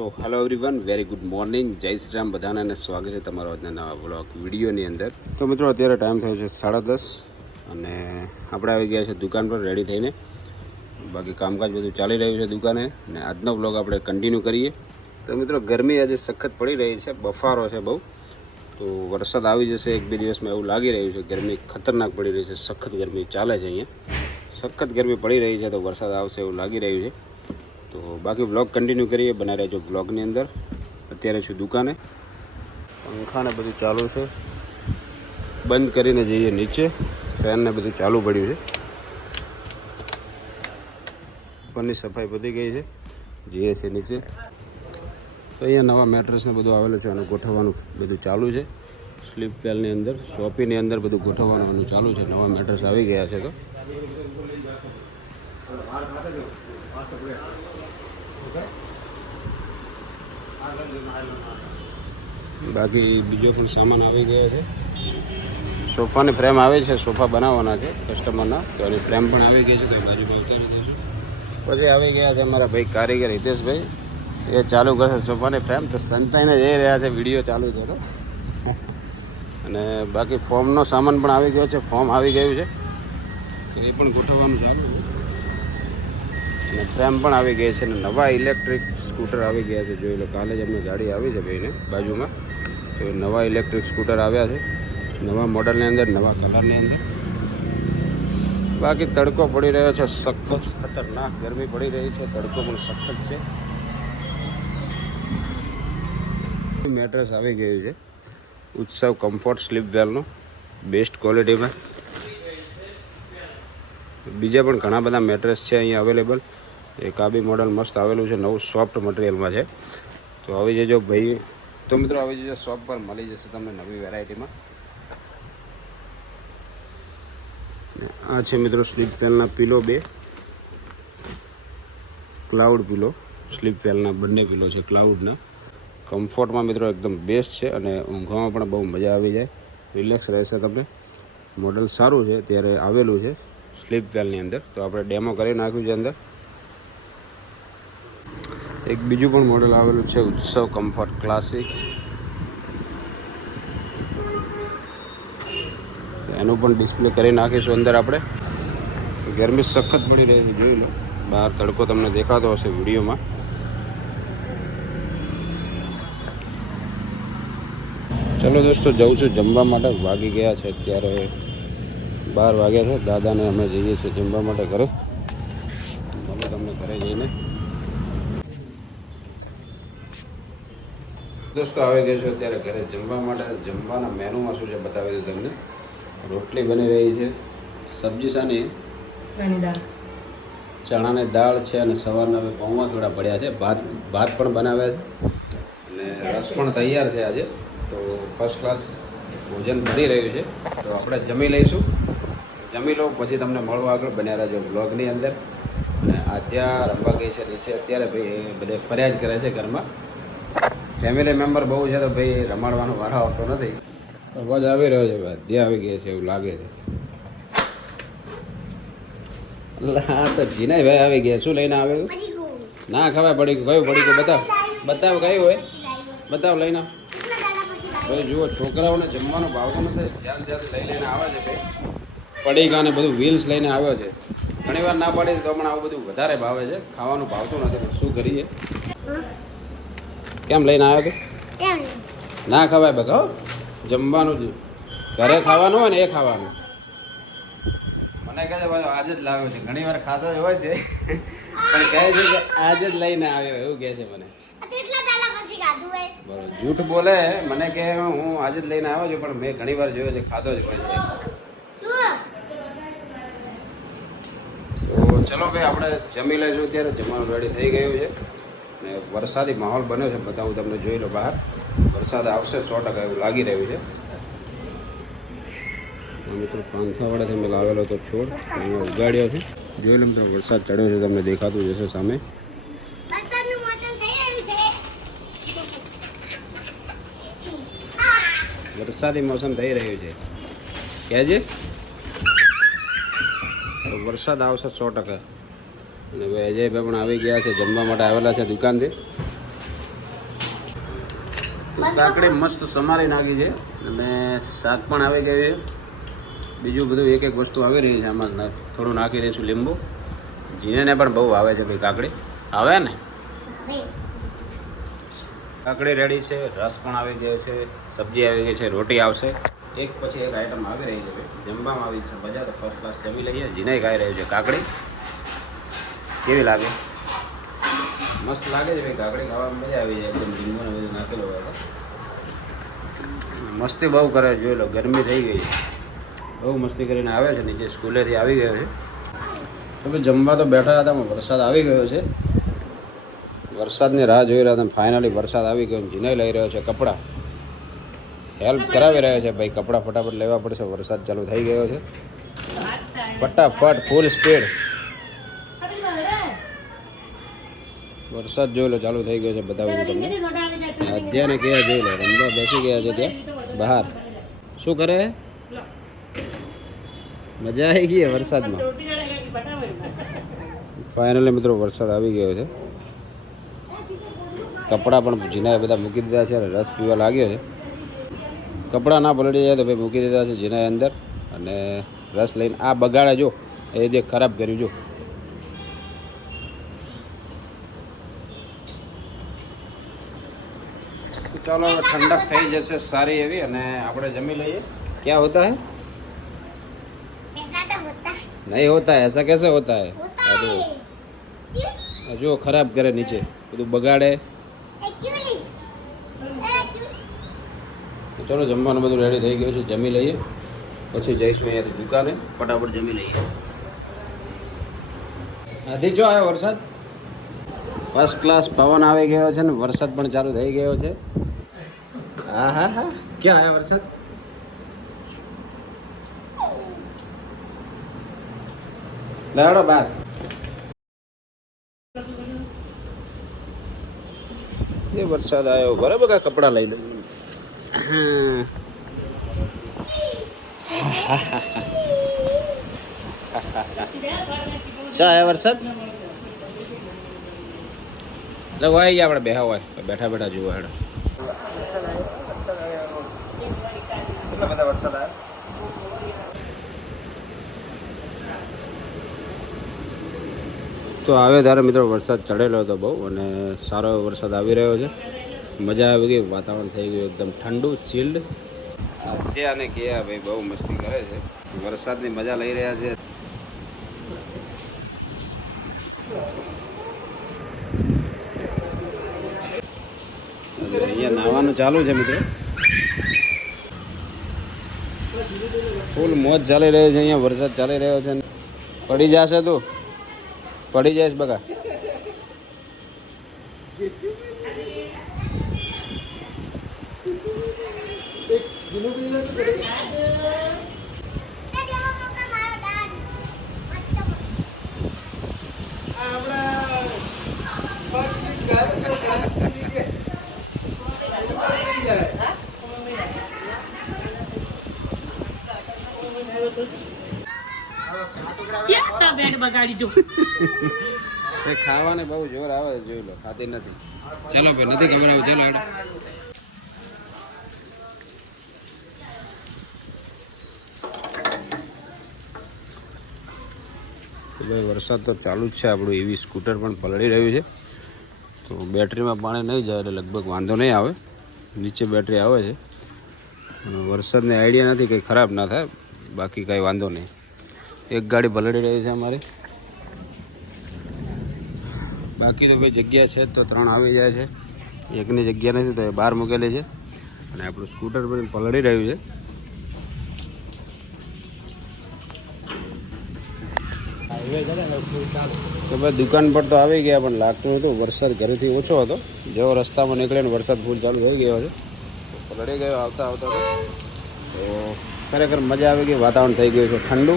So hello everyone, very good morning, જય શ્રી રામ બધાને અને સ્વાગત છે તમારો આજના નવા બ્લોગ વિડીયોની અંદર. તો મિત્રો અત્યારે ટાઈમ થયો છે 10:30 અને આપણે આવી ગયા છે દુકાન પર રેડી થઈને. બાકી કામકાજ બધું ચાલી રહ્યું છે દુકાને અને આજનો બ્લોગ આપણે કન્ટિન્યુ કરીએ. તો મિત્રો ગરમી આજે સખત પડી રહી છે, બફારો છે બહુ. તો વરસાદ આવી જશે 1-2 દિવસમાં એવું લાગી રહ્યું છે. ગરમી ખતરનાક પડી રહી છે, સખત ગરમી ચાલે છે અહીંયા, સખત ગરમી પડી રહી છે. તો વરસાદ આવશે એવું લાગી રહ્યું છે. તો બાકી વ્લોગ કન્ટિન્યુ કરીએ, બનાવી રહેજો વ્લોગની અંદર. અત્યારે છું દુકાને, પંખાને બધું ચાલુ છે, બંધ કરીને જઈએ નીચે. ફેનને બધું ચાલુ પડ્યું છે, ઉપરની સફાઈ પતી ગઈ છે, જઈએ છે નીચે. તો અહીંયા નવા મેટ્રેસને બધું આવેલું છે અને ગોઠવવાનું બધું ચાલુ છે. સ્લીપ વેલની અંદર, શોપીની અંદર બધું ગોઠવવાનું ચાલુ છે. નવા મેટ્રેસ આવી ગયા છે. તો બાકી બીજો પણ સામાન આવી ગયો છે. સોફાની ફ્રેમ આવી છે, સોફા બનાવવાના છે કસ્ટમરના, તો એની ફ્રેમ પણ આવી ગઈ છે. તો બાજુમાં ઉતારી દઈશું. પછી આવી ગયા છે અમારા ભાઈ કારીગર હિતેશભાઈ, એ ચાલુ કરશે સોફાની ફ્રેમ. તો સંતાઈને જઈ રહ્યા છે, વિડીયો ચાલુ છે. તો અને બાકી ફોર્મનો સામાન પણ આવી ગયો છે, ફોર્મ આવી ગયું છે, તો એ પણ ગોઠવવાનું ચાલુ છે. અને ફ્રેમ પણ આવી ગઈ છે. અને નવા ઇલેક્ટ્રિક સ્કૂટર આવી ગયા છે, જોઈ લો. કાલે જ અમને ગાડી આવી છે ભાઈને બાજુમાં, તો નવા ઇલેક્ટ્રિક સ્કૂટર આવ્યા છે, નવા મોડલની અંદર, નવા કલરની અંદર. બાકી તડકો પડી રહ્યો છે, સખત ખતરનાક ગરમી પડી રહી છે, તડકો પણ સખત છે. મેટ્રેસ આવી ગયું છે, ઉત્સવ કમ્ફર્ટ સ્લીપ વેલનું, બેસ્ટ ક્વોલિટીમાં. બીજા પણ ઘણા બધા મેટ્રેસ છે અહીંયા અવેલેબલ. એક આ બી મોડલ મસ્ત આવેલું છે, નવું સોફ્ટ મટીરિયલમાં છે. તો આવી જજો ભાઈ. તો મિત્રો આવી જજો, શોપ પર મળી જશે તમને નવી વેરાયટીમાં. આ છે મિત્રો સ્લીપ વેલના પિલો, 2 ક્લાઉડ પિલો. સ્લીપ વેલના બંને પિલો છે ક્લાઉડના. કમ્ફર્ટમાં મિત્રો એકદમ બેસ્ટ છે અને ઊંઘવામાં પણ બહુ મજા આવી જાય, રિલેક્સ રહેશે તમને. મોડલ સારું છે, ત્યારે આવેલું છે સ્લીપ વેલની અંદર. તો આપણે ડેમો કરી નાખ્યું છે અંદર. એક બીજું પણ મોડલ આવેલું છે, ઉત્સવ કમ્ફર્ટ ક્લાસિક. એનું પણ ડિસ્પ્લે કરી નાખીશું અંદર આપણે. ગરમી સખત પડી રહી છે, જોઈ લો. બહાર તડકો તમને દેખાતો હશે વિડીયોમાં. ચલો દોસ્તો, જઉં છું જમવા માટે. વાગી ગયા છે અત્યારે 12 વાગ્યા છે. દાદાને અમે જઈએ છીએ જમવા માટે ઘરે. મળો તમને ઘરે જઈને. દોસ્તો આવી ગયા છે અત્યારે ઘરે જમવા માટે. જમવાના મેનુમાં શું છે બતાવી દઉં તમને. રોટલી બની રહી છે, સબ્જી સાની ચણાની દાળ છે, અને સવારના પૌવા થોડા પડ્યા છે. ભાત પણ બનાવ્યા છે અને રસ પણ તૈયાર છે આજે. તો ફર્સ્ટ ક્લાસ ભોજન બની રહ્યું છે. તો આપણે જમી લઈશું. જમી લો પછી તમને મળવા આગળ બન્યા રહેજો બ્લોગની અંદર. અને આ ત્યાં રમવા ગઈ છે નીચે અત્યારે. ભાઈ બધે ફરિયાદ કરે છે ઘરમાં, ફેમિલી મેમ્બર બહુ છે, તો ભાઈ રમાડવાનો વારો આવતો નથી. અવાજ આવી રહ્યો છે, ભાઈ ત્યાં આવી ગયા છે એવું લાગે છે. હા તો જીનાય ભાઈ આવી ગયા. શું લઈને આવ્યો? ના ખબર પડી. કયું પડી? બતાવ બતાવ, કયું હોય બતાવ, લઈને. ભાઈ જુઓ, છોકરાઓને જમવાનું ભાવતું નથી, ધ્યાન લઈને આવે છે ભાઈ. પડીકા ને બધું વ્હીલ્સ લઈને આવ્યો છે. ઘણી વાર ના પાડી તો પણ આવું બધું વધારે ભાવે છે. ખાવાનું ભાવતું નથી, શું કરીએ. કેમ લઈને આવ્યો તો? ના ખવાય બતાવો, જમવાનું જ ઘરે ખાવાનું હોય ને એ ખાવાનું. મને કહે છે આજે જ લાવ્યો છે. ઘણી વાર ખાતો જ હોય છે, પણ કહે છે કે આજે જ લઈને આવ્યો એવું કહે છે મને. બરોબર, જૂઠ બોલે. મને કે હું આજે જ લઈને આવ્યો છું, પણ મેં ઘણી વાર જોયો છે ખાતો જ હોય છે. તો ચલો ભાઈ, આપણે જમી લઈશું. અત્યારે જમવાનું રેડી થઈ ગયું છે ને વરસાદી માહોલ બન્યો છે. બતાવું તમને, જોઈ લો. બહાર વરસાદ આવશે 100% એવું લાગી રહ્યું છે. મિત્રો પાંથાવાડાથી મેં લાવેલો તો છોડ અહીંયા ઉગાડ્યો છે. જોઈ લો તો વરસાદ ચડ્યો છે, તમને દેખાતું જશે સામે. વરસાદી મોસમ થઈ રહ્યું છે કહેજે. વરસાદ આવશે 100%. અને હવે અજયભાઈ પણ આવી ગયા છે, જમવા માટે આવેલા છે દુકાનથી. કાકડી મસ્ત સમારી નાખી છે અને શાક પણ આવી ગયું છે. બીજું બધું એક એક વસ્તુ આવી રહી છે. આમાં થોડું નાખી દઈશું લીંબુ. જીનેને પણ બહુ આવે છે ભાઈ કાકડી. આવે ને? કાકડી રેડી છે, રસ પણ આવી ગયો છે, સબ્જી આવી ગઈ છે, રોટી આવશે. એક પછી એક આઈટમ આવી રહી છે ભાઈ. જમવામાં આવી છે મજા તો ફર્સ્ટ ક્લાસ જમી લઈએ. જીને ખાઈ રહ્યું છે કાકડી. કેવી લાગે? મસ્ત લાગે છે ભાઈ. કાકડી ખાવામાં મજા આવી જાય. એકદમ લીંબુ ને બધું નાખેલું હોય તો મસ્તી બહુ કરે. જોઈ લો, ગરમી થઈ ગઈ છે. બહુ મસ્તી કરીને આવે છે. નીચે સ્કૂલેથી આવી ગયો છે. તો ભાઈ જમવા તો બેઠા હતા, વરસાદ આવી ગયો છે. વરસાદની રાહ જોઈ રહ્યા હતા. ફાઇનલી વરસાદ આવી ગયો. જીને લઈ રહ્યો છે કપડાં. હેલ્પ કરાવી રહ્યા છે ભાઈ. કપડાં ફટાફટ લેવા પડશે. વરસાદ ચાલુ થઈ ગયો છે. ફટાફટ ફૂલ સ્પીડ. વરસાદ જોઈ લો ચાલુ થઈ ગયો છે. બતાવું તમને. અધ્યાને ક્યાં જોઈ લો, રમવા બેસી ગયા છે ત્યાં બહાર. શું કરે? મજા આવી ગઈ વરસાદમાં. ફાઇનલી મિત્રો વરસાદ આવી ગયો છે. કપડાં પણ જીનાએ બધા મૂકી દીધા છે અને રસ પીવા લાગ્યો છે. કપડાં ના પલળી જાય તો ભાઈ મૂકી દીધા છે જીનાએ અંદર અને રસ લઈને આ બગાડે જો એ જે ખરાબ કર્યું જો. ચાલો હવે ઠંડક થઈ જશે સારી એવી અને આપણે જમી લઈએ. ક્યાં હોતા હે? नहीं होता है. ऐसा कैसे होता है? जो खराब करे नीचे બધું બગાડે. ચલો જમવાનું બધું રેડી થઈ ગયું છે. જમી લઈએ પછી જઈશું અહીંયાથી દુકાને. ફટાફટ જમી લઈએ. હજી જો આવ્યો વરસાદ. ફર્સ્ટ ક્લાસ પવન આવી ગયો છે ને વરસાદ પણ ચાલુ થઈ ગયો છે. હા હા હા. ક્યાં આવ્યા વરસાદ? લાડો બાર. એ વરસાદ આવ્યો. બરાબર કા કપડાં લઈ લઉં. શા આવ્યા વરસાદ? એટલે હોય ગયા આપણે બેહા હોય બેઠા બેઠા જોવા હેડો. કેટલા બધા વરસાદ આવ્યા. તો આવે ત્યારે મિત્રો વરસાદ ચડેલો હતો બહુ અને સારો એવો વરસાદ આવી રહ્યો છે. મજા આવી ગઈ. વાતાવરણ થઈ ગયું એકદમ ઠંડુ ચીલ્ડ. અને ગયા ભાઈ બહુ મસ્તી કરે છે. વરસાદની મજા લઈ રહ્યા છે. અહીંયા નાવાનું ચાલુ છે મિત્રો. ફૂલ મોજ ચાલી રહી છે. અહીંયા વરસાદ ચાલી રહ્યો છે. પડી જશે તું. પડી જઈશ બગા. ખાવાને બહુ જોર આવે જોઈ લો. ખાતી નથી. ચલો ભાઈ નથી ગભરાવું. ચલો હેડો. તો ભાઈ વરસાદ તો ચાલુ જ છે. આપણું એવી સ્કૂટર પણ પલળી રહ્યું છે. તો બેટરીમાં પાણી નહીં જાય એટલે લગભગ વાંધો નહીં આવે. નીચે બેટરી આવે છે. વરસાદને આઈડિયા નથી કંઈ ખરાબ ના થાય. બાકી કાંઈ વાંધો નહીં. એક ગાડી પલળી રહી છે અમારી. બાકી તો ભાઈ જગ્યા છે તો 3 આવી જાય છે. એકની જગ્યા નથી તો એ બહાર મૂકેલી છે અને આપણું સ્કૂટર પણ પલળી રહ્યું છે. તો ભાઈ દુકાન પર તો આવી ગયા પણ લાગતું હતું વરસાદ ઘરેથી ઓછો હતો. જેવો રસ્તામાં નીકળે ને વરસાદ ફૂલ ચાલુ થઈ ગયો છે. પલળી ગયો આવતા આવતા. તો ખરેખર મજા આવી ગઈ. વાતાવરણ થઈ ગયું છે ઠંડુ.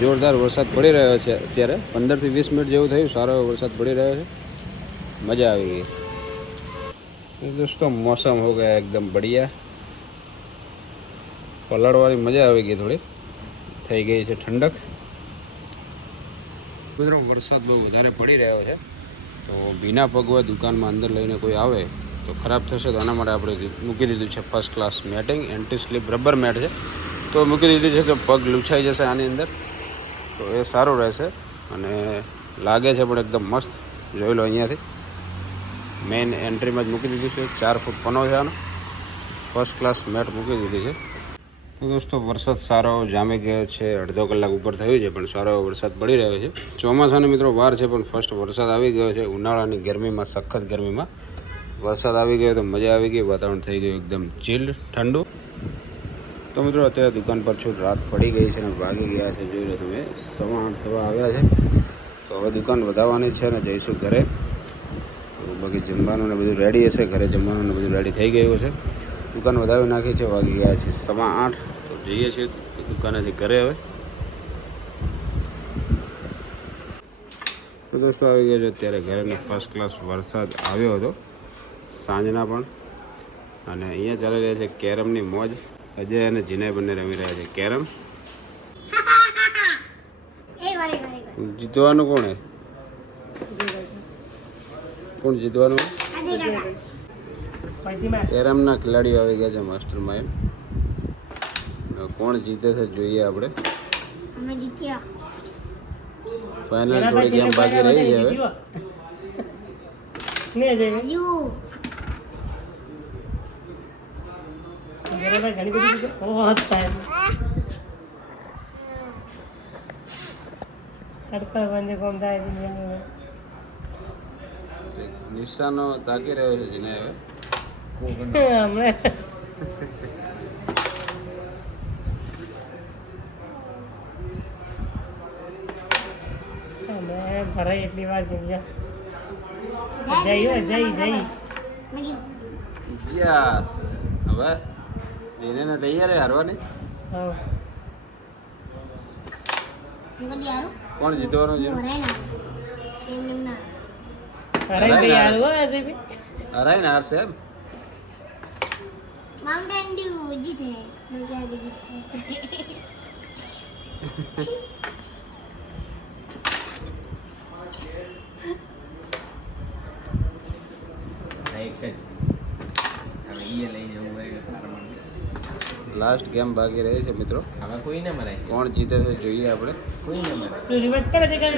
જોરદાર વરસાદ પડી રહ્યો છે અત્યારે. 15 થી 20 મિનિટ જેવું થયું. સારો વરસાદ પડી રહ્યો છે. મજા આવી ગઈ. દોસ્તો મોસમ હો ગયા એકદમ બઢિયા. પલળવાની મજા આવી ગઈ. થોડી થઈ ગઈ છે ઠંડક. મિત્રો વરસાદ બહુ વધારે પડી રહ્યો છે તો ભીના પગ હોય દુકાનમાં અંદર લઈને કોઈ આવે તો ખરાબ થશે તો એના માટે આપણે મૂકી દીધું છે first class matting. Anti slip rubber mat છે, તો મૂકી દીધી છે કે પગ લૂછાઈ જશે આની અંદર, તો એ સારું રહેશે. અને લાગે છે પણ એકદમ મસ્ત. જોઈ લો અહીંયાથી મેઇન એન્ટ્રીમાં જ મૂકી દીધું છે. 4 ફૂટ પનો છે આનો. ફર્સ્ટ ક્લાસ મેટ મૂકી દીધી છે. તો દોસ્તો વરસાદ સારો જામી ગયો છે. અડધો કલાક ઉપર થયું છે પણ સારો વરસાદ પડી રહ્યો છે. ચોમાસાની મિત્રો વાર છે પણ ફર્સ્ટ વરસાદ આવી ગયો છે. ઉનાળાની ગરમીમાં, સખત ગરમીમાં વરસાદ આવી ગયો તો મજા આવી ગઈ. વાતાવરણ થઈ ગયું એકદમ ચીલ્ડ, ઠંડુ. તો મિત્રો અત્યારે દુકાન પર છું. રાત પડી ગઈ છે અને વાગી ગયા છે, જોઈ લો તમે 8:15 આવ્યા છે. તો હવે દુકાન વધારવાની છે અને જઈશું ઘરે. બાકી જમવાનું ને બધું રેડી હશે. ઘરે જમવાનું ને બધું રેડી થઈ ગયું હશે. દુકાન વધાવી નાખી છે. વાગી ગયા છે 8:15. તો જઈએ છીએ દુકાનેથી ઘરે હવે. તો દોસ્તો આવી ગયો છે અત્યારે ઘરે. ફર્સ્ટ ક્લાસ વરસાદ આવ્યો હતો સાંજના પણ. અને અહીંયા ચાલી રહ્યા છે કેરમની મોજ. અજય અને જીનાય બંને રમી રહ્યા છે કેરમ. જીતવાનું કોણ હે? કોણ જીતવાનું? કેરમના ખેલાડીઓ આવી ગયા છે માસ્ટર માઇન્ડ. કોણ જીતે છે જોઈએ આપણે. ફાઇનલ થોડી ગેમ બાકી રહી છે હવે. નિશાનો તાકી રહ્યો છે જીને હવે. ભરાઈ એટલી વાર જઈ યસ. હવે જીને તૈયાર હે હારવાની. કોણ જીતવાનું છે? હરાઈ ને હારશે એમ. લાસ્ટ ગેમ બાકી રહી છે મિત્રો. હવે કોઈને મરાય. કોણ જીતે છે જોઈએ આપણે. કોઈને મરાય. રિવર્સ કરે છે કે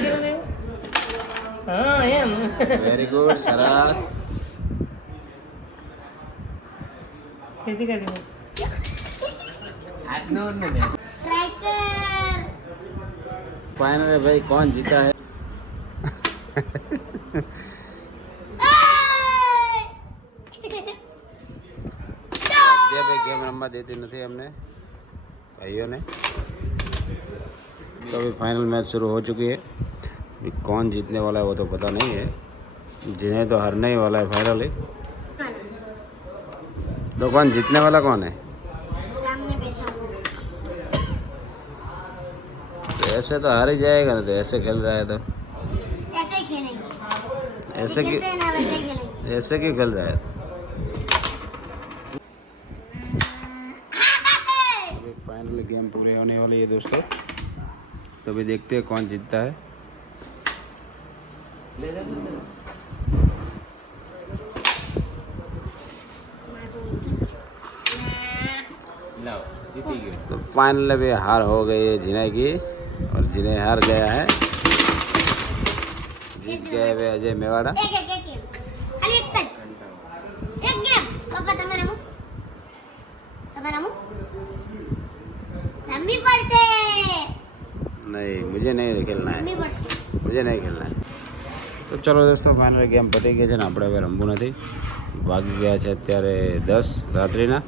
હા એમ. વેરી ગુડ, સરસ. ખેતી કરી આજનો ને फाइनल भाई कौन जीता है? गेम रमवा देती नहीं हमने भाइयों ने. तो अभी फाइनल मैच शुरू हो चुकी है. अभी कौन जीतने वाला है वो तो पता नहीं है. जिन्हें तो हारने ही वाला है फाइनली. तो कौन जीतने वाला कौन है? सामने बैठा. तो ऐसे तो हार ही जाएगा ना. तो ऐसे खेल रहा है तो ऐसे ही खेलेंगे. ऐसे की जीतते हैं ना वैसे ही खेलेंगे. ऐसे क्यों खेल रहा है? अभी फाइनली गेम पूरी होने वाली है दोस्तों. तो अभी देखते हैं कौन जीतता है. जीती गई. तो फाइनल अभी हार हो गई है जिन्हें की. और जिन्हें हार गया है. जीत गए वे अजय मेवाड़ा. एक गेम खाली एक गेम. पापा તમારા મું રમવી પડશે. नहीं मुझे नहीं खेलना है. રમવી પડશે. मुझे नहीं खेलना है. તો ચલો દોસ્તો ફાઇનલ ગેમ પતી ગઈ છે ને આપણે હવે રમવું નથી. વાગી ગયા છે અત્યારે 10 રાત્રિના.